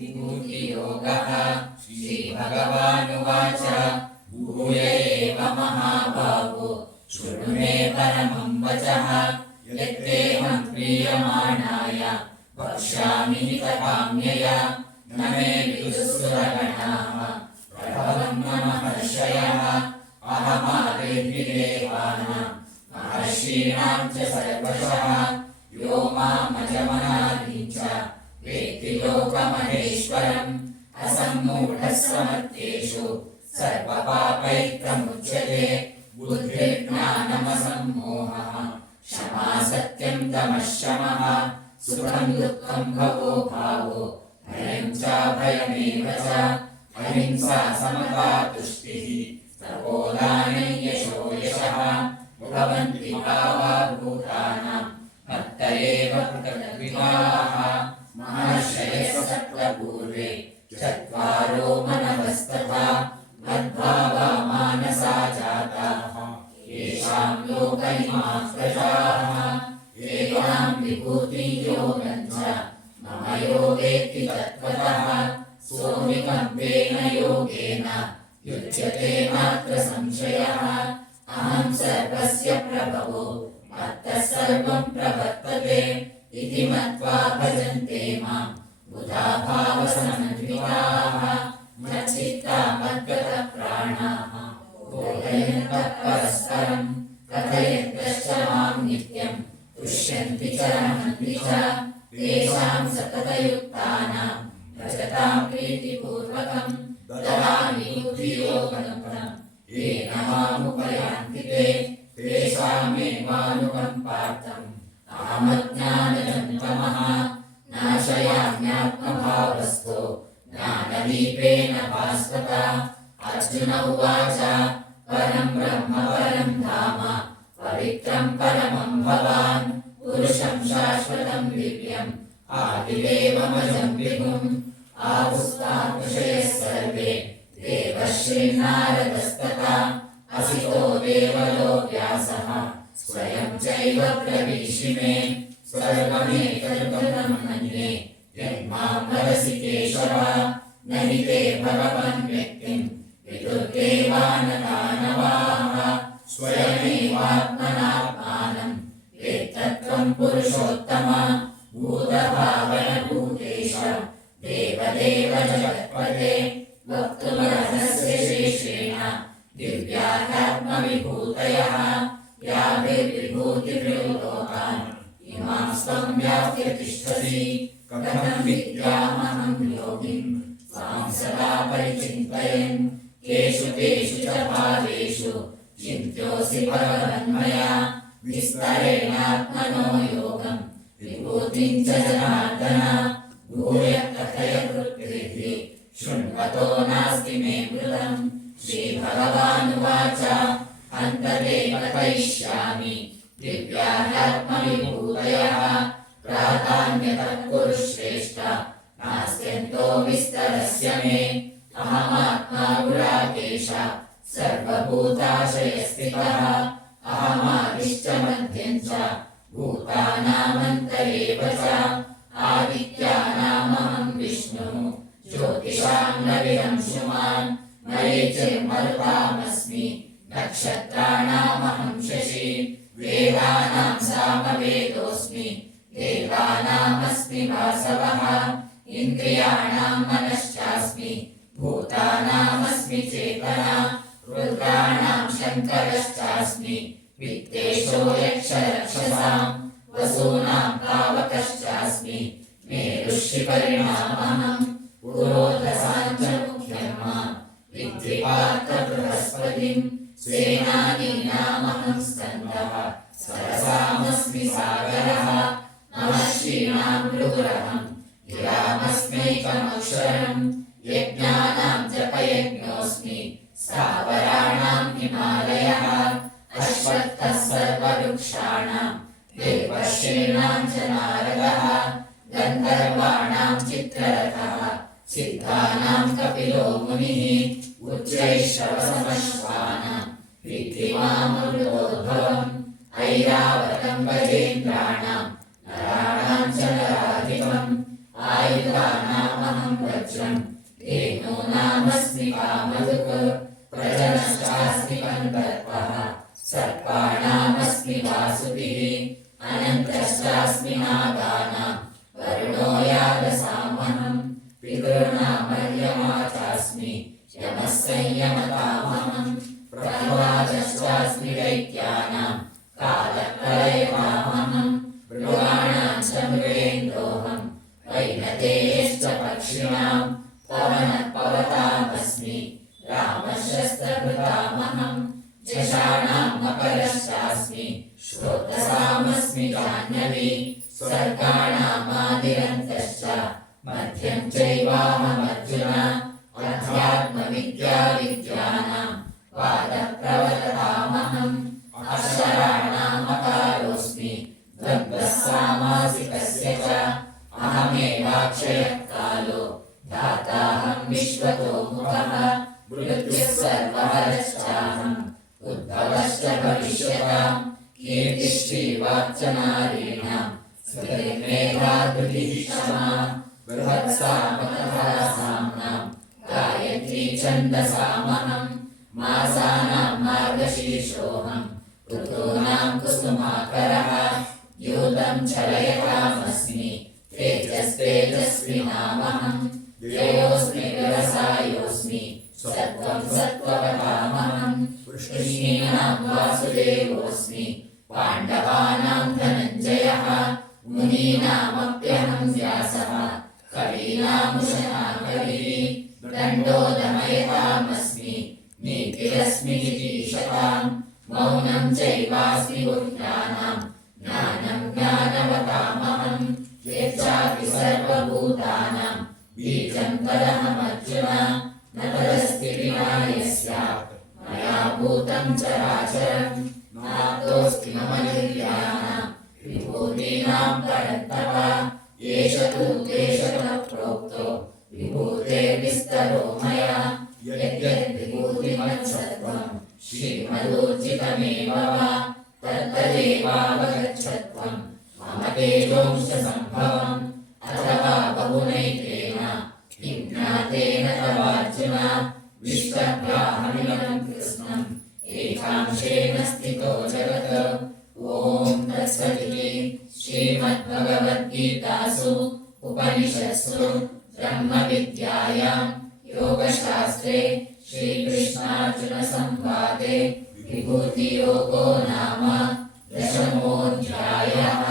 विभूतियोगः। श्रीभगवानुवाच भूय एव महाबाहो शृणु मे परमं वचः। यत्तेऽहं प्रीयमाणाय वक्ष्यामि हितकाम्यया। न मे विदुःसुरगणाः प्रभवं न महर्षयः। अहमादिर्देवानां महर्षीणां च सर्वशः। यो मामजमनादिं च वेत्ति लोकमहेश्वरम्। असम्मूढः समर्थ्येषु सर्वपापैः प्रमुच्यते। बुद्धिर्ज्ञानमसम्मोहः क्षमा सत्यं दमः शमः। सुखं दुःखं भवो भावो भयं चाभयमेव च। अहिंसा समता तुष्टिः तपोदानं यशो यशः। भवन्ति भावा भूतानां मत्त एव कृतकृताः। महर्षयः सप्तपूर्वे चत्वारो मनवस्तथा। मद्भावा मानसा जाताः येषां लोक इमाः प्रजाः। एतां विभूतिं योगं च मम यो वेत्ति तत्त्वतः। सोऽविकम्पेन योगेन युज्यते नात्र संशयः। अहं सर्वस्य प्रभवो मत्तः सर्वं प्रवर्तते। इति मत्वा भजन्ते मां बुधा भावसमन्विताः। मच्चित्ता मद्गतः प्राणाः बोधयन्तः परस्परं। कथयन्तश्च मां नित्यं तुष्यन्ति च रमन्ति च। तेषां सततयुक्तानां भजतां प्रीतिपूर्वकं। ददामि बुद्धियोगं येन मामुपयान्ति ते। तेषामेवानुकम्पार्थम् अहमज्ञानजं तमः नाशयाम्यात्मभावस्थो ज्ञानदीपेन भास्वता। अर्जुन उवाच परं ब्रह्म परं धाम पवित्रं परमं भवान्। पुरुषं शाश्वतं दिव्यम् आदिदेवमजं विभुम्। आहुस्तामुषयः सर्वे देवर्षिर्नारदस्तथा। असितो देवलो व्यासः स्वयं चैव प्रवीशिमे। सर्वमेतद्गतं मन्ये यन्मां वदसि केशव। न हि ते भगवन् व्यक्तिं विदुर्देवानदानवाः। स्वयमेवात्मनात्मानं वेत्तत्वं पुरुषोत्तम। भूतभावनभूतेश देवदेव जगत्पते। वक्तुमर्हस्य शेषेण दिव्यात्मविभूतयः। याभिर्विभूतिभिः लोकान् इमां स्वं व्याप्य तिष्ठसि। कथं विद्यामहं योगिं त्वां सदा परिचिन्तयन्। केषु केषु च पादेषु चिन्त्योऽसि भगवन्मया। विस्तरेणात्मनो योगं विभूतिं च जनार्दन। भूयः कथय कृत्रिभिः शृण्वतो नास्ति मे मृतम्। श्रीभगवानुवाच हन्तते कथयिष्यामि दिव्यात्मविभूतयः। प्राधान्यतः कुरु श्रेष्ठ नास्त्यन्तो विस्तरस्य मे। अहमात्मा गुडाकेश सर्वभूताशयस्थितः। अहमादिश्च मध्यं च भूतानामन्त एव च। आदित्यानामहं विष्णुः ज्योतिषां रविरंशुमान्। मरीचिर्मरुतामस्मि नक्षत्राणामहं शशि। वेदानां सामवेदोऽस्मि देवानामस्मि वासवः। इन्द्रियाणां मनश्चास्मि भूतानामस्मि चेतना। रुद्राणां शङ्करश्चास्मि वित्तेशो यक्षरक्षसां। वसूनां पावकश्चास्मि मेरुषिपरिणामहम्। पुरोधसां च मुख्यं मां विद्धि पार्थ बृहस्पतिम्। सेनानीनामहं स्कन्दः सरसामस्मि सागरः। महर्षीणां भृगुरहं गिरामस्मैकमक्षरम्। यज्ञानां जपयज्ञोऽस्मि स्थावराणां हिमालयः। अश्वत्थः सर्ववृक्षाणां देवर्षीणां च नारदः। गन्धर्वाणां चित्ररथः सिद्धानां कपिलो मुनिः। उच्चैश्रवसमश्वानां विद्धि मामृतोद्भवम्। ऐरावतं गजेन्द्राणां नराणां च नराधिपम्। आयुधानामहं वज्रं धेनूनामस्मि कामधुक् प्रजनश्चास्मि कन्दर्पः सर्पाणामस्मि वासुकिः अनन्तश्चास्मि नागानां वरुणो यादसामहं पितॄणामर्यमा चास्मि यमः संयमतामहं प्रह्लादश्चास्मि दैत्यानां कालकलयतामहं मृगाणां च मृगेन्द्रोऽहं वैनतेयश्च पक्षिणां पवनः पवतामस्मि रामशस्त्रभृतामहं जषाणां मकरश्चास्मि श्रोत्रसामस्मि जाह्नवी सर्गाणामादिरन्तश्च मध्यं चैवाहमर्जुन अध्यात्मविद्याविद्यानां वादप्रवदतामहम् अक्षराणामकारोऽस्मि द्वन्द्वः सामासिकस्य च अहमेवाक्षयः कालो धाताहं विश्वतो मुखः मृत्युः सर्वहरश्चाहम् उद्भवश्च भविष्यताम् कीर्तिश्रीवाच्च नारीणां स्मृतिर्मेधा धृतिः क्षमा बृहत्सामतथा साम्नां गायत्री छन्दसामहं मासानां मार्गशीर्षोऽहं ऋतूनां कुसुमाकरः यूतं छलयतामस्मि तेजस्तेजस्विनामहं जयोऽस्मि व्यवसायोऽस्मि सत्त्वं सत्त्ववतामहं वृष्णीनां वासुदेवोऽस्मि पाण्डवानां धनञ्जयः मुनीनामप्यहं व्यासः कवीनामुशना कविः दण्डो दमयतामस्मि नीतिरस्मि जिगीषतां मौनं चैवास्मि बुद्ध्यानां ज्ञानं ज्ञानवतामहं यच्चापि सर्वभूतानां बीजं तदहमर्जुन न तदस्ति विना यस्यात् मया भूतं चराचरं नातोऽस्ति मम निर्याणां विभूतीनां परन्तप एष तु देशतः प्रोक्तो विभूतेर्विस्तरो मया यद्यद्विभूतिमत्सत्त्वं श्रीमदूर्जितमेव वा तत्तदेवावगच्छत्वं मम तेजोंशसम्भवम् अथवा बहुनैतेन किं ज्ञातेन तवार्जुन विश्वभ्राममिदं कृष्णम् एकांशेन स्थितो जगत् ॐ तत्सदिति श्रीमद्भगवद्गीतासु उपनिषत्सु ब्रह्मविद्यायां योगशास्त्रे श्रीकृष्णार्जुनसंवादे विभूतियोगो नाम 10मोऽध्यायः।